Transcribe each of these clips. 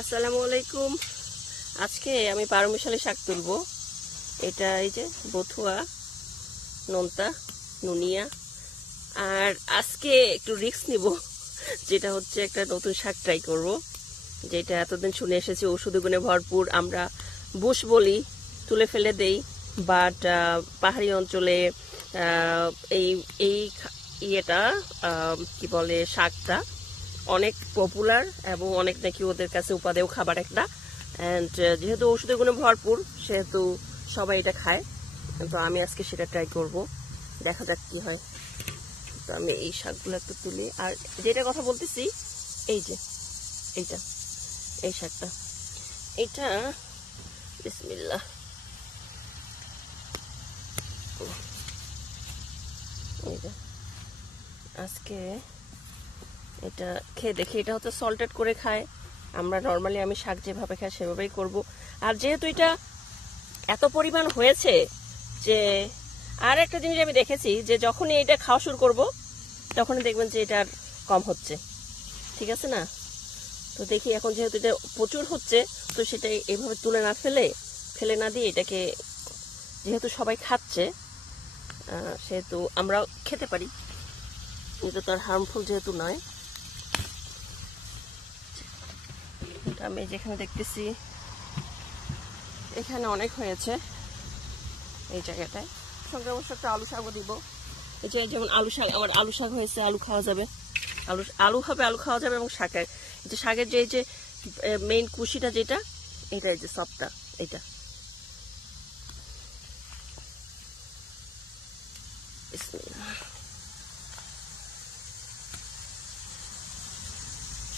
আসসালামু আলাইকুম। আজকে আমি পারমিশালি শাক তুলবো। এটা এই যে বথুয়া, নোনতা, নুনিয়া। আর আজকে একটু রিস্ক নিব, যেটা হচ্ছে একটা নতুন শাক ট্রাই করব, যেটা এতদিন শুনে এসেছি ঔষধি গুণে ভরপুর। আমরা বুশ বলি, তুলে ফেলে দেই, বাট পাহাড়ি অঞ্চলে এই এই ইয়েটা কি বলে শাকটা অনেক পপুলার এবং অনেক নাকি ওদের কাছে উপাদেয় খাবার একটা। অ্যান্ড যেহেতু ঔষধি গুণে ভরপুর সেহেতু সবাই এটা খায়। তো আমি আজকে সেটা ট্রাই করব, দেখা যাক কি হয়। তো আমি এই শাকগুলো একটু তুলি। আর যেটা কথা বলতেছি, এই যে এইটা, এই শাকটা, এটা বিসমিল্লাহ। আজকে এটা খেয়ে দেখি। এটা হচ্ছে সল্টেড করে খায়। আমরা নর্মালি আমি শাক যেভাবে খাই সেভাবেই করব। আর যেহেতু এটা এত পরিমাণ হয়েছে যে, আর একটা জিনিস আমি দেখেছি যে যখনই এটা খাওয়া শুরু করব তখনই দেখবেন যে এটা কম হচ্ছে। ঠিক আছে না? তো দেখি এখন যেহেতু এটা প্রচুর হচ্ছে, তো সেটা এইভাবে তুলে না ফেলে না দিয়ে এটাকে যেহেতু সবাই খাচ্ছে সেহেতু আমরাও খেতে পারি। এটা তো আর হার্মফুল যেহেতু নয়। এটা আমি যেখানে দেখতেছি এখানে অনেক হয়েছে এই জায়গাটায়। সঙ্গে অবশ্য একটা আলু শাকও দিব। এই যে যেমন আলু শাক, আমার আলু শাক হয়েছে, আলু খাওয়া যাবে, আলু হবে, আলু খাওয়া যাবে। এবং শাকের যে শাকের যে এই যে মেইন কুশিটা যেটা, এটা এই যে সবটা, এটা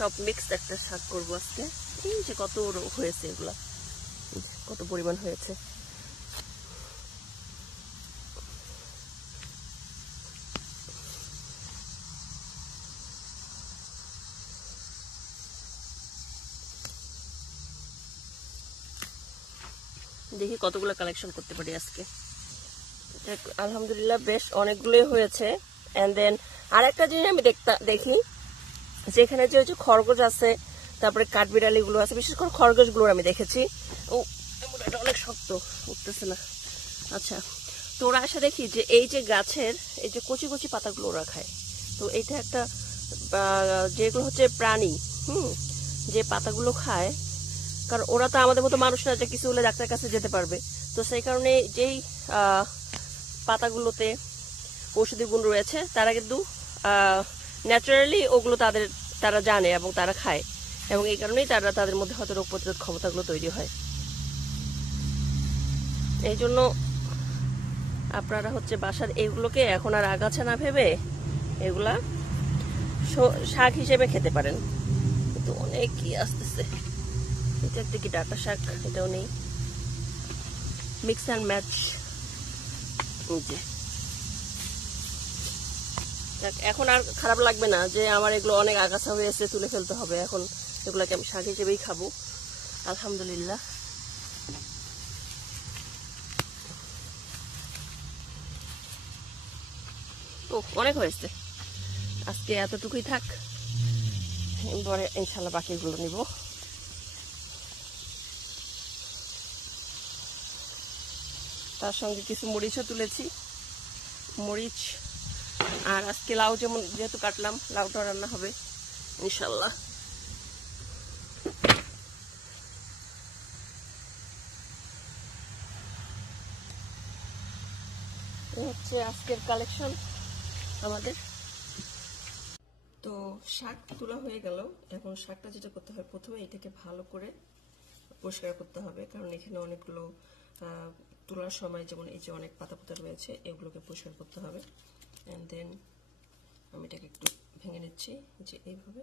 সব মিক্সড একটা শাক করবো আজকে। এই যে কত হয়েছে, এগুলা কত পরিমাণ হয়েছে। দেখি কতগুলো কালেকশন করতে পারি আজকে। আলহামদুলিল্লাহ বেশ অনেকগুলোই হয়েছে। এন্ড দেন আরেকটা জিনিস আমি দেখি যেখানে যে ওই যে খরগোশ আছে, তারপরে কাঠবিড়ালি গুলো আছে, বিশেষ করে খরগোশ গুলো আমি দেখেছি। ও এটা অনেক শক্ত, উঠতেছে না। আচ্ছা, তো ওরা এসে দেখি যে এই যে গাছের এই যে কচি কচি পাতাগুলো ওরা খায়। তো এটা একটা যেগুলো হচ্ছে প্রাণী, যে পাতাগুলো খায়, কারণ ওরা তো আমাদের মতো মানুষ না যে কিছু হলে ডাক্তারের কাছে যেতে পারবে। তো সেই কারণে যেই পাতাগুলোতে ঔষধি গুণ রয়েছে তারা কিন্তু ন্যাচারালি ওগুলো তারা জানে এবং তারা খায়, এবং এই কারণেই তাদের মধ্যে হয়তো রোগ প্রতিরোধ ক্ষমতাগুলো তৈরি হয়। এই জন্য আপনারা হচ্ছে বাসার এগুলোকে এখন আর আগাছা না ভেবে এগুলা শাক হিসেবে খেতে পারেন। কিন্তু অনেক কি আসতেছে, এটা একটা কি ডাটা শাক, এটাও নেই। Mix and match. এখন আর খারাপ লাগবে না যে আমার এগুলো অনেক আগাছা হয়েছে, তুলে ফেলতে হবে। এখন এগুলোকে আমি শাক হিসেবেই খাবো, আলহামদুলিল্লাহ। ও অনেক হয়েছে, আজকে এতটুকুই থাক, পরে ইনশাল্লাহ বাকিগুলো নিব। তার সঙ্গে কিছু মরিচও তুলেছি, মরিচ। আর আজকে লাউ যেহেতু কাটলাম, লাউটা রান্না হবে ইনশাল্লাহ। হচ্ছে আজকের কালেকশন আমাদের। তো শাক তোলা হয়ে গেল। এখন শাকটা যেটা করতে হবে, প্রথমে এটাকে ভালো করে পরিষ্কার করতে হবে, কারণ এখানে অনেকগুলো তোলার সময় যেমন এই যে অনেক পাতা পাতা রয়েছে, এগুলোকে পরিষ্কার করতে হবে। অ্যান্ড দেন আমি এটাকে একটু ভেঙে নিচ্ছি, যে এইভাবে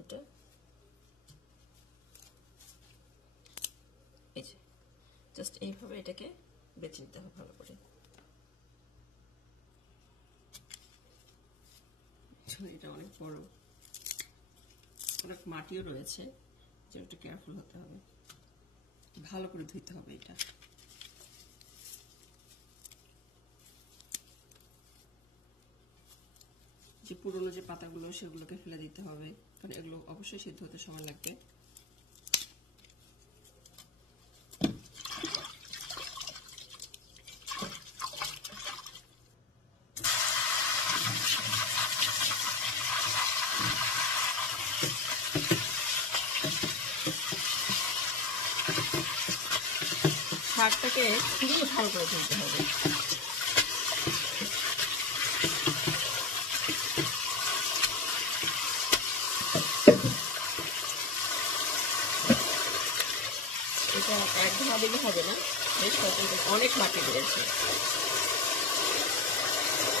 এটা এই যে জাস্ট এইভাবে এটাকে বেছে নিতে হবে ভালো করে। এটা অনেক বড়, অনেক মাটিও রয়েছে, যে একটু কেয়ারফুল হতে হবে, ভালো করে ধুইতে হবে এটা। যে পুরোনো যে পাতাগুলো সেগুলোকে ফেলে দিতে হবে, কারণ এগুলো অবশ্যই সিদ্ধ হতে সময় লাগবে। শাকটাকে খুবই ভালো করে ধুতে হবে। এটা এক ধোয়া দিলে হবে না, বেশ অনেক মাটি রয়েছে।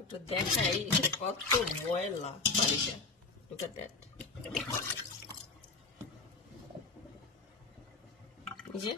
একটু দেখাই কত ময়লা পানিটা। Look at that. এই যে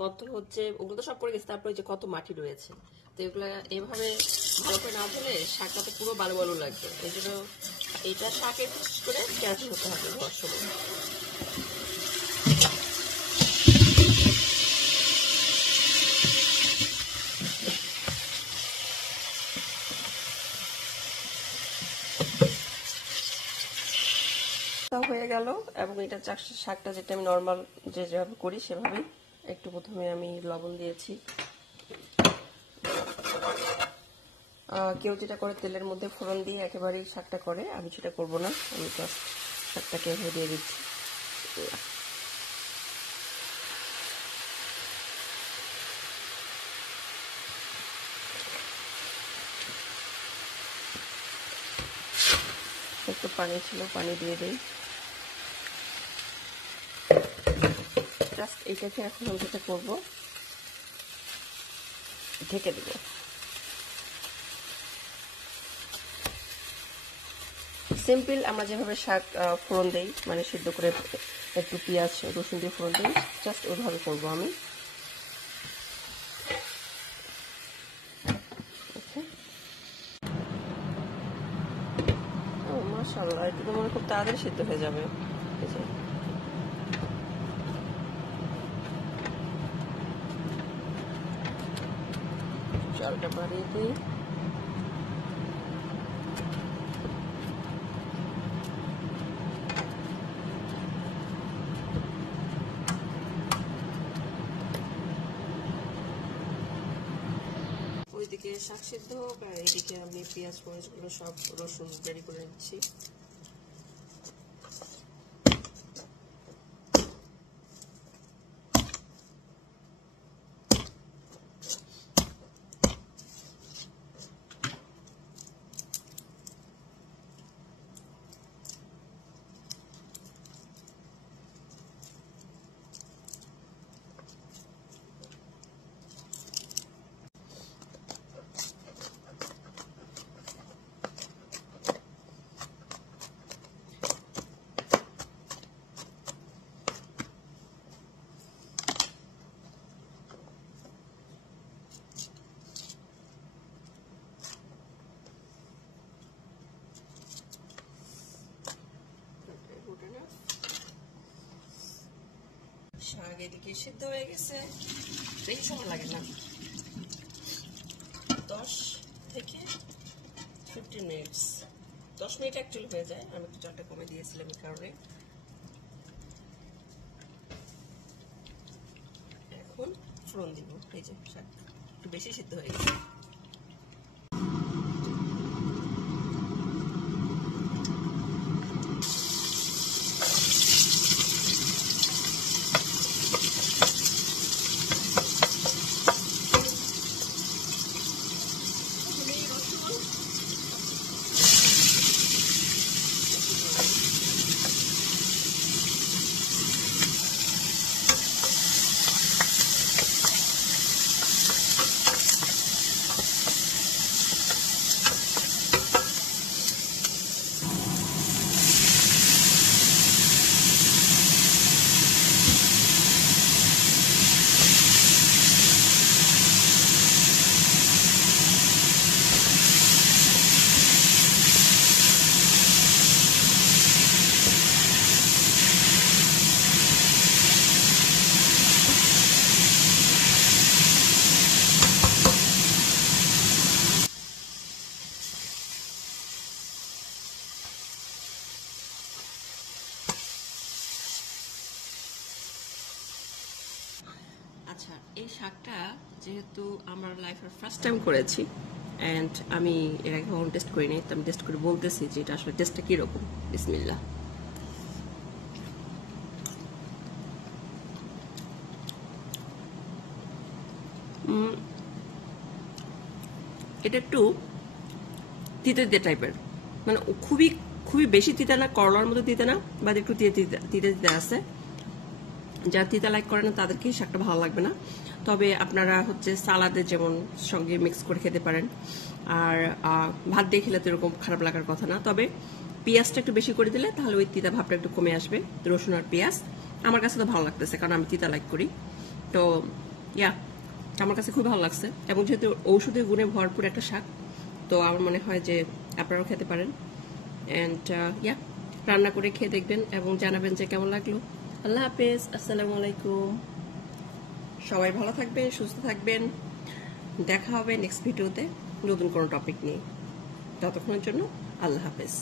কত হচ্ছে, ওগুলো তো সব পড়ে গেছে, তারপরে যে কত মাটি রয়েছে। তো এগুলো এভাবে ভালো করে না ধুলে শাকটা তো পুরো বালু বালু লাগবে। এই জন্য এটা শাকের করে কেয়ারফুল হতে হবে ধোয়ার সময়। হয়ে গেল, এবং এটা শাকটা যেটা আমি নর্মাল যেভাবে করি সেভাবে একটু প্রথমে আমি লবণ দিয়েছি। কেউ যেটা করে তেলের মধ্যে ফোড়ন দিয়ে একেবারেই শাকটা করে, আমি সেটা করবো না, আমি জাস্ট শাকটাকে এভাবে দিয়ে দিচ্ছি। একটু পানি ছিল, পানি দিয়ে দিই। জাস্ট এইটাকে এখন আমি যেটা করবো, ঢেকে দেব। সিম্পল আমরা যেভাবে শাক ফোড়ন দেই, মানে সিদ্ধ করে একটু পেঁয়াজ রসুন দিয়ে ফোড়ন দিই, জাস্ট ওইভাবে করবো আমি। মাশাআল্লাহ, এটা তো মনে খুব তাড়াতাড়ি সিদ্ধ হয়ে যাবে। চালটা বাড়িয়ে দিই। ওইদিকে শাক সিদ্ধ হোক, আর এইদিকে আমি পেঁয়াজ মরিচগুলো সব রসুন রেডি করে নিচ্ছি। শাক এদিকে সিদ্ধ হয়ে গেছে, বেশি সময় লাগে না, 10 থেকে 15 মিনিটস। 10 মিনিট অ্যাকচুয়ালি হয়ে যায়, আমি একটু চালটা কমে দিয়েছিলাম এই কারণে। এখন ফোড়ন দিব। এই যে শাক একটু বেশি সিদ্ধ হয়ে গেছে। আচ্ছা, এই শাকটা যেহেতু আমার লাইফের ফার্স্ট টাইম করেছি, অ্যান্ড আমি এর আগে কখনো টেস্ট করিনি, তো আমি টেস্ট করে বলতেছি যে এটা আসলে টেস্টটা কীরকম। বিসমিল্লাহ। এটা একটু তিতে তিতে টাইপের, মানে খুবই খুবই বেশি তিতা না, করলার মতো তিতা না, বা একটু তিতে তিতে আছে। যারা তিতা লাইক করে না তাদেরকে এই শাকটা ভালো লাগবে না। তবে আপনারা হচ্ছে সালাদে যেমন সঙ্গে মিক্স করে খেতে পারেন, আর ভাত দিয়ে খেলে তো এরকম খারাপ লাগার কথা না। তবে পেঁয়াজটা একটু বেশি করে দিলে তাহলে ওই তিতা ভাবটা একটু কমে আসবে, রসুন আর পেঁয়াজ। আমার কাছে তো ভালো লাগতেছে, কারণ আমি তিতা লাইক করি। তো আমার কাছে খুব ভালো লাগছে, এবং যেহেতু ঔষধের গুণে ভরপুর একটা শাক, তো আমার মনে হয় যে আপনারাও খেতে পারেন। অ্যান্ড রান্না করে খেয়ে দেখবেন এবং জানাবেন যে কেমন লাগলো। আল্লাহ হাফেজ, আসসালামু আলাইকুম। সবাই ভালো থাকবেন, সুস্থ থাকবেন। দেখা হবে নেক্সট ভিডিওতে নতুন কোনো টপিক নিয়ে। ততক্ষণের জন্য আল্লাহ হাফেজ।